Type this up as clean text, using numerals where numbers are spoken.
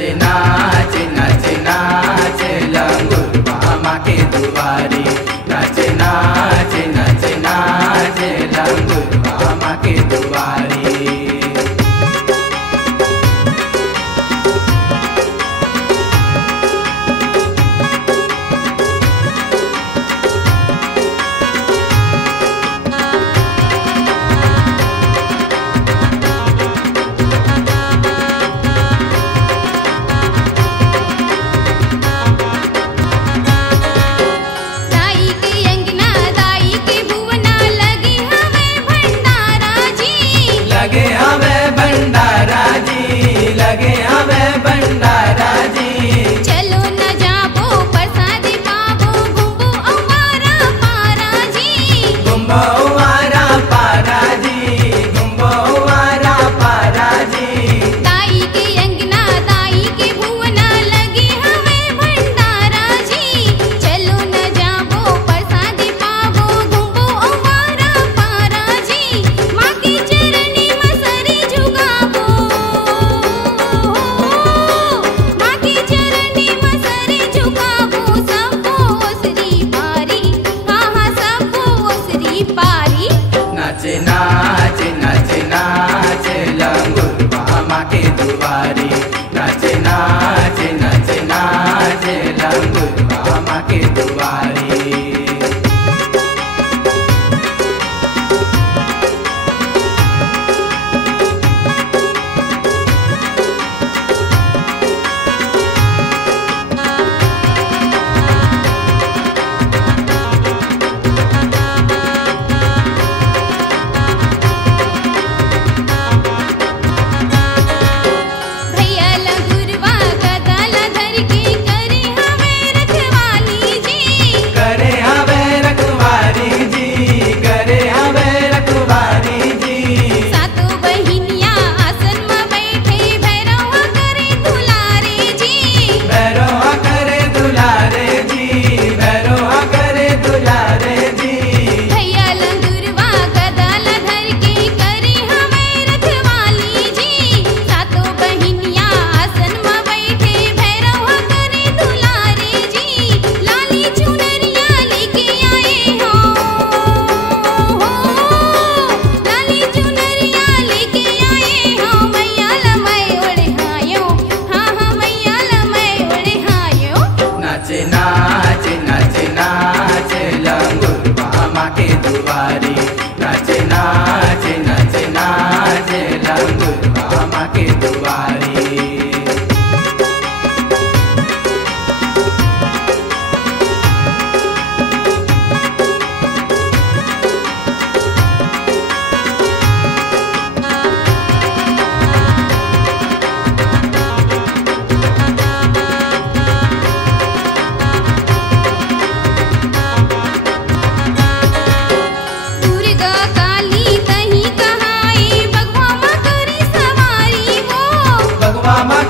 नाचे नाचे नाचे नाचे लंगूर मामा के दुआरी। नाचे नाचे नाचे नाचे लंगूर मामा के दुआरी। लगे हमें भंडारा जी, लगे हमें भंडारा जी। चलो न जाबो प्रसाद पाबो घुमबो अवारा पारा जी। घुमबो अवारा पारा जी, घुमबो अवारा पारा जी। ताई के अंगना ताई के भुवना लगे हमें भंडारा जी। चलो न जाबो प्रसाद पाबो घुमबो अवारा पारा जी। माँ के चरनी मसरी झुकाबो, माँ के चरनी मसरी झुकाबो। सबको ओसरी पारी, हाँ हाँ सबको ओसरी पारी। नाचे नाचे नाचे नाचे लंगूर मामा के दुआरी। नाचे नाचे नाचे नाचे लंगूर मामा के दुआरी। भैया लंगूरवा गदाला धर के करे हमें रखवाली जी। करे हमें रखवारी जी, करे हमें रखवारी जी। सातों बहिनिया आसन में बैठे भैरवा करे दुलारे जी। भैरवा करे दुलारे जी, भैरवा करे दुलारे जी। भैया लंगूरवा गदाला धर के करे हमें रखवाली जी। सातों बहिनिया आसन में बैठे भैरवा करे दुलारे जी। लाली चुनरिया लेके आए हो, लाली चुनरिया लेके आए हो। मैया लमय ओढ़ायो, हाँ हाँ मैया लमय ओढ़ायो। नाचे नाचे नाचे नाचे लंगूर मामा के दुआरी। नाचे नाचे नाचे नाचे लंगूर मामा के दुआरी। दुर्गा काली तही कहाई, बगवा माँ करी सवारी वो। भगवा माँ